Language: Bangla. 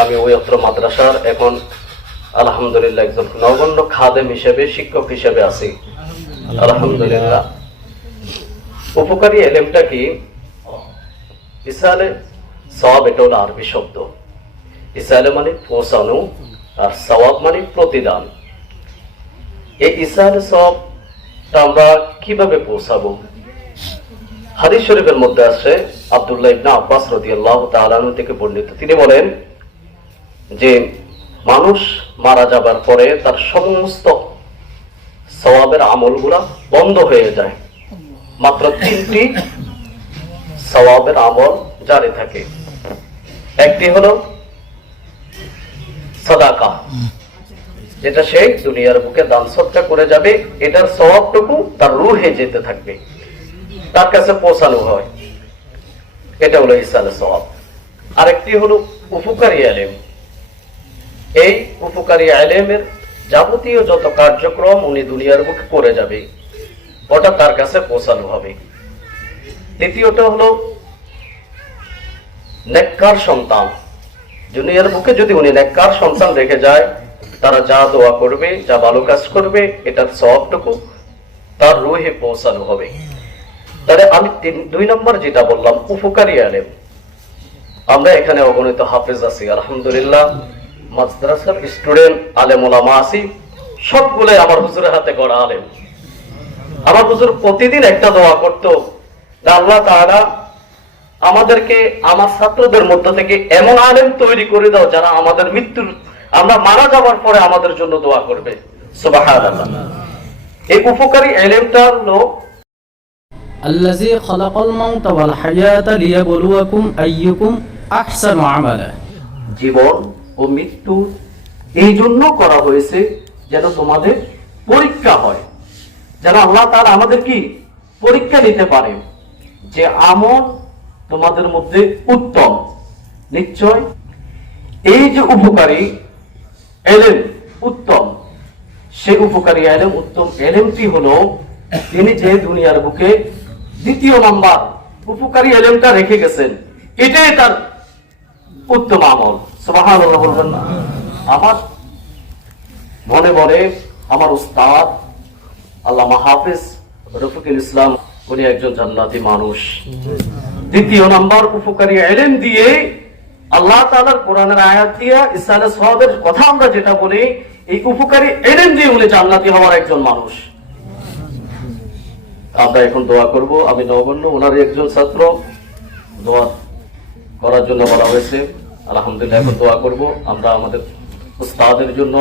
আমি ওই অত্র মাদ্রাসার এখন আলহামদুলিল্লাহ একজন নগণ্য খাদেম হিসেবে, শিক্ষক হিসেবে আছি আলহামদুলিল্লাহ। উপকারী এলেমটা কি? ইসালে সওয়াব, এটা হলো আরবি শব্দ। ইসালে মানে পৌঁছানো, আর সওয়াব মানে প্রতিদান। এই ইসালে সওয়াবটা আমরা কিভাবে পৌঁছাবো? হাদিস শরীফের মধ্যে আছে, আব্দুল্লাহ ইবনে আব্বাস রাদিয়াল্লাহু তাআলা আনহু থেকে বর্ণিত, তিনি বলেন যে মানুষ মারা যাবার পরে তার সমস্ত সওয়াবের আমলগুলা বন্ধ হয়ে যায়, মাত্র 3টি সওয়াবের আমল জারি থাকে। একটি হলো সাদাকা, যেটা সে দুনিয়ার বুকে দান সদকা করে যাবে, এটার সওয়াবটুকু তার রূহে যেতে থাকবে, তার কাছে পৌঁছানো হয়, এটা হলো ইসালে সওয়াব। আরেকটি হলো উপকারী ইলম। এই উপকারী ইলমের যাবতীয় যত কার্যক্রম উনি দুনিয়ার বুকে করে যাবে, ওটা তার কাছে পৌঁছানো হবে। দ্বিতীয়টা হলো নেককার সন্তান। দুনিয়ার বুকে যদি উনি নেককার সন্তান রেখে যায়, তারা যা দোয়া করবে, যা ভালো কাজ করবে, এটার সওয়াবটুকু তার রূহে পৌঁছানো হবে। তাহলে আমি 2 নম্বর যেটা বললাম, উপকারী ইলম। আমরা এখানে অগণিত হাফেজ আছি আলহামদুলিল্লাহ, মাদ্রাসার স্টুডেন্ট, আলেম ওলামা আছি, সবগুলোই আমার হুজুরের হাতে গড়া আলেম। আমার হুজুর প্রতিদিন একটা দোয়া করতো, আল্লাহ তাআলা আমাদেরকে, আমার ছাত্রদের মধ্য থেকে এমন আলেম তৈরি করে দাও যারা আমাদের মৃত্যুর, আমরা মারা যাওয়ার পরে আমাদের জন্য দোয়া করবে। সুবহানাল্লাহ। এই উপকারী ইলমটা হলো আল্লাযী খালাকাল মাউতা ওয়াল হায়াতা লিয়াবলুয়াকুম আইয়ুকুম আহসানু আমালা। জীবন ও মৃত্যু এই জন্য করা হয়েছে যেন তোমাদের পরীক্ষা হয়, যেন আল্লাহ তাআলা আমাদের কি পরীক্ষা নিতে পারে যে আমল তোমাদের মধ্যে উত্তম। নিশ্চয় এই যে উপকারী ইলম উত্তম, সেই উপকারী ইলম, উত্তম ইলমটি হলো তিনি যে দুনিয়ার বুকে 2য় নাম্বার উপকারী ইলমটা রেখে গেছেন, এটাই তার উত্তম আমল। সুবহানাল্লাহ বলবেন না? আমার মনে পড়ে আমার উস্তাদ আল্লামা হাফেজ রফিকুল ইসলাম, উনি একজন জান্নাতি মানুষ। 2য় নাম্বার উপকারী ইলম দিয়ে, আল্লাহ তাআলার কোরআনের আয়াত দিয়ে ইসালে সওয়াবের কথা আমরা যেটা বলি, এই উপকারী ইলম দিয়ে উনি জান্নাতি হওয়ার একজন মানুষ। আমরা এখন দোয়া করব। আমি নগণ্য ওনার একজন ছাত্র, দোয়া করার জন্য বলা হয়েছে। আলহামদুলিল্লাহ এখন দোয়া করব আমরা আমাদের উস্তাদের জন্য।